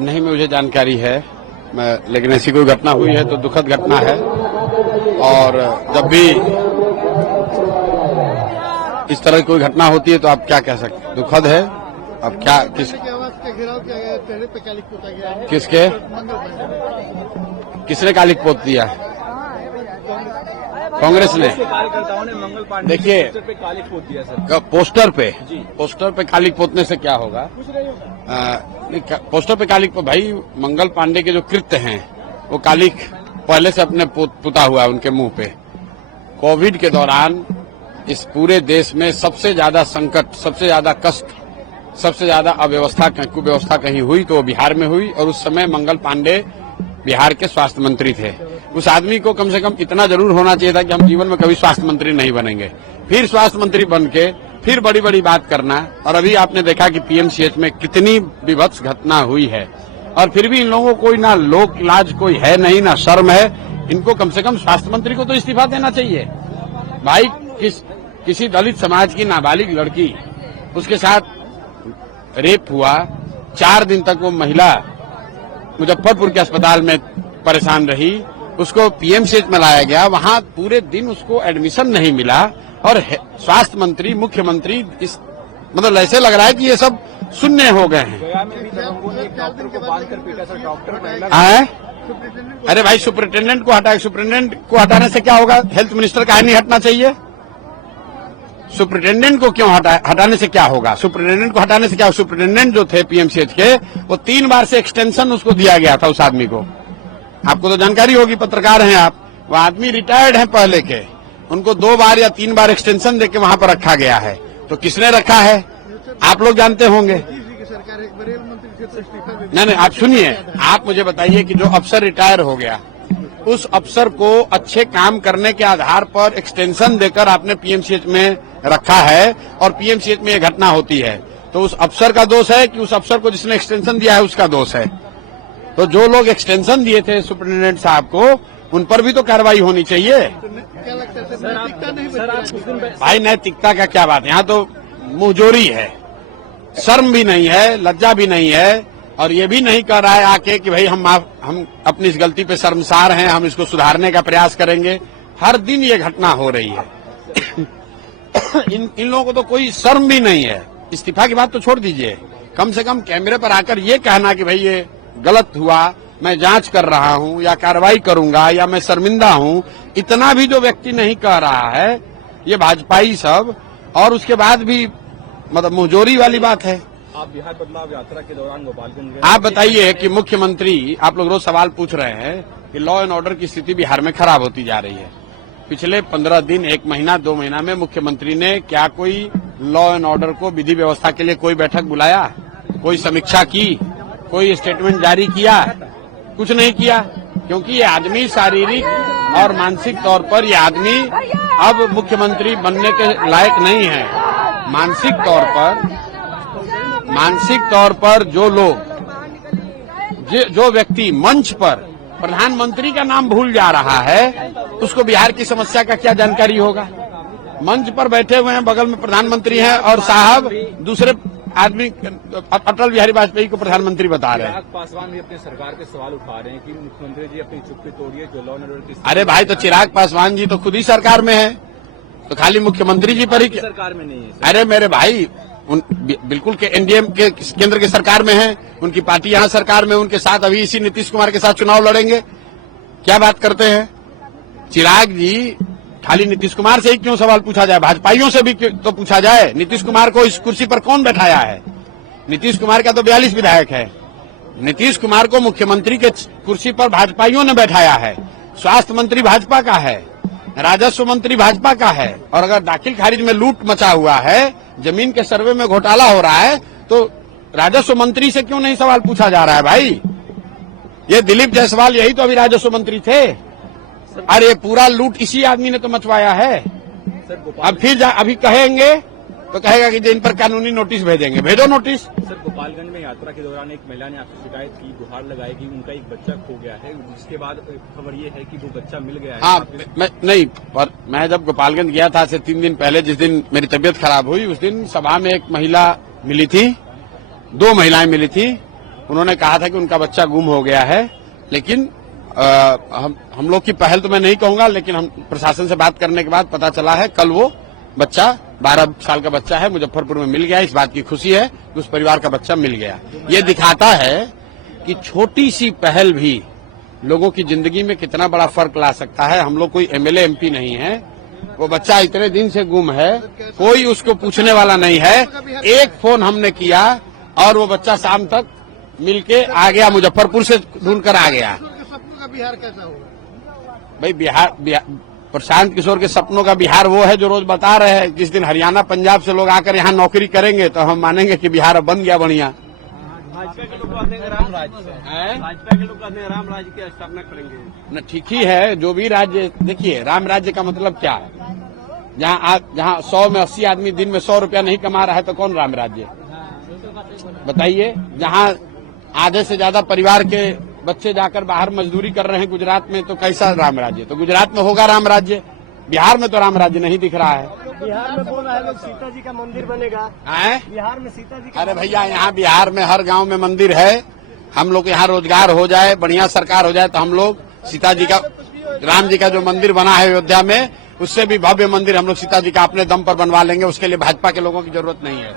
नहीं मुझे जानकारी है, लेकिन ऐसी कोई घटना हुई है तो दुखद घटना है। और जब भी इस तरह की कोई घटना होती है तो आप क्या कह सकते हैं, दुखद है। अब क्या किसके किसने कालिक पोत दिया? कांग्रेस ने। देखिए पोस्टर पे कालिक पोतने से क्या होगा? पोस्टर पे कालिक भाई मंगल पांडे के जो कृत्य हैं वो कालिक पहले से अपने पुता हुआ है उनके मुंह पे। कोविड के दौरान इस पूरे देश में सबसे ज्यादा संकट, सबसे ज्यादा कष्ट, सबसे ज्यादा अव्यवस्था, कुव्यवस्था कहीं हुई तो वो बिहार में हुई। और उस समय मंगल पांडे बिहार के स्वास्थ्य मंत्री थे। उस आदमी को कम से कम इतना जरूर होना चाहिए था कि हम जीवन में कभी स्वास्थ्य मंत्री नहीं बनेंगे, फिर स्वास्थ्य मंत्री बन के फिर बड़ी बड़ी बात करना। और अभी आपने देखा कि पीएमसीएच में कितनी विभत्स घटना हुई है और फिर भी इन लोगों को कोई ना लोक लाज कोई है नहीं, ना शर्म है। इनको कम से कम स्वास्थ्य मंत्री को तो इस्तीफा देना चाहिए। भाई किसी दलित समाज की नाबालिग लड़की, उसके साथ रेप हुआ, 4 दिन तक वो महिला मुजफ्फरपुर के अस्पताल में परेशान रही, उसको पीएमसीएच में लाया गया, वहां पूरे दिन उसको एडमिशन नहीं मिला। और स्वास्थ्य मंत्री, मुख्यमंत्री, इस मतलब ऐसे लग रहा है कि ये सब शून्य हो गए हैं। अरे भाई सुपरिटेंडेंट को हटाए, सुपरिटेंडेंट को हटाने से क्या होगा? हेल्थ मिनिस्टर का नहीं हटना चाहिए? सुपरिटेंडेंट को क्यों हटाने से क्या होगा? सुपरिटेंडेंट को हटाने से क्या? सुपरिटेंडेंट जो थे पीएमसीएच के, वो 3 बार से एक्सटेंशन उसको दिया गया था उस आदमी को। आपको तो जानकारी होगी, पत्रकार हैं आप। वो आदमी रिटायर्ड हैं पहले के, उनको 2 बार या 3 बार एक्सटेंशन देके वहां पर रखा गया है। तो किसने रखा है आप लोग जानते होंगे। नहीं, आप सुनिए, आप मुझे बताइए कि जो अफसर रिटायर हो गया, उस अफसर को अच्छे काम करने के आधार पर एक्सटेंशन देकर आपने पीएमसीएच में रखा है और पीएमसीएच में ये घटना होती है, तो उस अफसर का दोष है कि उस अफसर को जिसने एक्सटेंशन दिया है उसका दोष है? तो जो लोग एक्सटेंशन दिए थे सुपरिटेंडेंट साहब को, उन पर भी तो कार्रवाई होनी चाहिए। क्या लगता है सर, नैतिकता नहीं बची? भाई नैतिकता का क्या बात है, यहाँ तो मुंहजोरी है, शर्म भी नहीं है, लज्जा भी नहीं है। और ये भी नहीं कह रहा है आके कि भाई हम अपनी इस गलती पे शर्मसार हैं, हम इसको सुधारने का प्रयास करेंगे। हर दिन ये घटना हो रही है। इन लोगों को तो कोई शर्म भी नहीं है। इस्तीफा की बात तो छोड़ दीजिए, कम से कम कैमरे पर आकर ये कहना कि भाई ये गलत हुआ, मैं जांच कर रहा हूं या कार्रवाई करूंगा या मैं शर्मिंदा हूं, इतना भी जो व्यक्ति नहीं कह रहा है, ये भाजपाई सब। और उसके बाद भी मतलब मुंहजोरी वाली बात है। आप बिहार बदलाव यात्रा के दौरान गोपालगंज गए, आप बताइए कि मुख्यमंत्री, आप लोग रोज सवाल पूछ रहे हैं कि लॉ एंड ऑर्डर की स्थिति बिहार में खराब होती जा रही है। पिछले 15 दिन, 1 महीना, 2 महीना में मुख्यमंत्री ने क्या कोई लॉ एंड ऑर्डर को विधि व्यवस्था के लिए कोई बैठक बुलाया, कोई समीक्षा की, कोई स्टेटमेंट जारी किया? कुछ नहीं किया, क्योंकि ये आदमी शारीरिक और मानसिक तौर पर ये आदमी अब मुख्यमंत्री बनने के लायक नहीं है। मानसिक तौर पर जो लोग, जो व्यक्ति मंच पर प्रधानमंत्री का नाम भूल जा रहा है, उसको बिहार की समस्या का क्या जानकारी होगा? मंच पर बैठे हुए हैं, बगल में प्रधानमंत्री हैं और साहब दूसरे आदमी अटल बिहारी वाजपेयी को प्रधानमंत्री बता रहे हैं। चिराग पासवान भी अपने सरकार पे सवाल उठा रहे हैं कि मुख्यमंत्री जी अपनी चुप्पी तोड़िए, जो लॉ एंड ऑर्डर की। अरे भाई, तो चिराग पासवान जी तो खुद ही सरकार में है, तो खाली मुख्यमंत्री जी पर ही सरकार में नहीं है। अरे मेरे भाई, बिल्कुल के एनडीए के केंद्र की सरकार में है, उनकी पार्टी यहाँ सरकार में, उनके साथ अभी इसी नीतीश कुमार के साथ चुनाव लड़ेंगे। क्या बात करते हैं चिराग जी? खाली नीतीश कुमार से ही क्यों सवाल पूछा जाए? भाजपाइयों से भी तो पूछा जाए। नीतीश कुमार को इस कुर्सी पर कौन बैठाया है? नीतीश कुमार का तो 42 विधायक है। नीतीश कुमार को मुख्यमंत्री के कुर्सी पर भाजपाइयों ने बैठाया है। स्वास्थ्य मंत्री भाजपा का है, राजस्व मंत्री भाजपा का है। और अगर दाखिल खारिज में लूट मचा हुआ है, जमीन के सर्वे में घोटाला हो रहा है, तो राजस्व मंत्री से क्यों नहीं सवाल पूछा जा रहा है? भाई, ये दिलीप जायसवाल यही तो अभी राजस्व मंत्री थे। अरे पूरा लूट इसी आदमी ने तो मचवाया है। अब फिर अभी कहेंगे तो कहेगा कि इन पर कानूनी नोटिस भेजेंगे। भेजो नोटिस। सर, गोपालगंज में यात्रा के दौरान एक महिला ने आपसे शिकायत की, गुहार लगाई कि उनका एक बच्चा खो गया है, जिसके बाद खबर ये है कि वो बच्चा मिल गया है। हाँ, मैं जब गोपालगंज गया था से 3 दिन पहले, जिस दिन मेरी तबीयत खराब हुई, उस दिन सभा में एक महिला मिली थी, 2 महिलाएं मिली थी। उन्होंने कहा था कि उनका बच्चा गुम हो गया है, लेकिन हम लोग की पहल तो मैं नहीं कहूंगा, लेकिन हम प्रशासन से बात करने के बाद पता चला है कल वो बच्चा 12 साल का बच्चा है, मुजफ्फरपुर में मिल गया। इस बात की खुशी है कि उस परिवार का बच्चा मिल गया। ये दिखाता है कि छोटी सी पहल भी लोगों की जिंदगी में कितना बड़ा फर्क ला सकता है। हम लोग कोई एमएलए एमपी नहीं है। वो बच्चा इतने दिन से गुम है, कोई उसको पूछने वाला नहीं है। एक फोन हमने किया और वो बच्चा शाम तक मिलके आ गया, मुजफ्फरपुर से ढूंढकर आ गया। सपनों का बिहार कैसा होगा भाई बिहार प्रशांत किशोर के सपनों का बिहार वो है जो रोज बता रहे हैं। जिस दिन हरियाणा पंजाब से लोग आकर यहाँ नौकरी करेंगे तो हम मानेंगे कि बिहार अब बन गया बढ़िया। भाजपा के लोग कहते हैं राम राज्य, भाजपा के लोग कहते हैं राम राज्य की स्थापना करेंगे। न ठीक ही है, जो भी राज्य, देखिए राम राज्य का मतलब क्या है? जहाँ 100 में 80 आदमी दिन में 100 रुपया नहीं कमा रहा है तो कौन राम राज्य? बताइए। जहाँ आधे से ज्यादा परिवार के बच्चे जाकर बाहर मजदूरी कर रहे हैं गुजरात में, तो कैसा राम राज्य? तो गुजरात में होगा राम राज्य, बिहार में तो राम राज्य नहीं दिख रहा है। बिहार में बोल रहा है लोग सीता जी का मंदिर बनेगा। बिहार में सीता जी का, अरे भैया, यहाँ बिहार में हर गांव में मंदिर है। हम लोग यहाँ रोजगार हो जाए, बढ़िया सरकार हो जाए तो हम लोग सीता जी का, राम जी का जो मंदिर बना है अयोध्या में, उससे भी भव्य मंदिर हम लोग सीता जी का अपने दम पर बनवा लेंगे। उसके लिए भाजपा के लोगों की जरूरत नहीं है।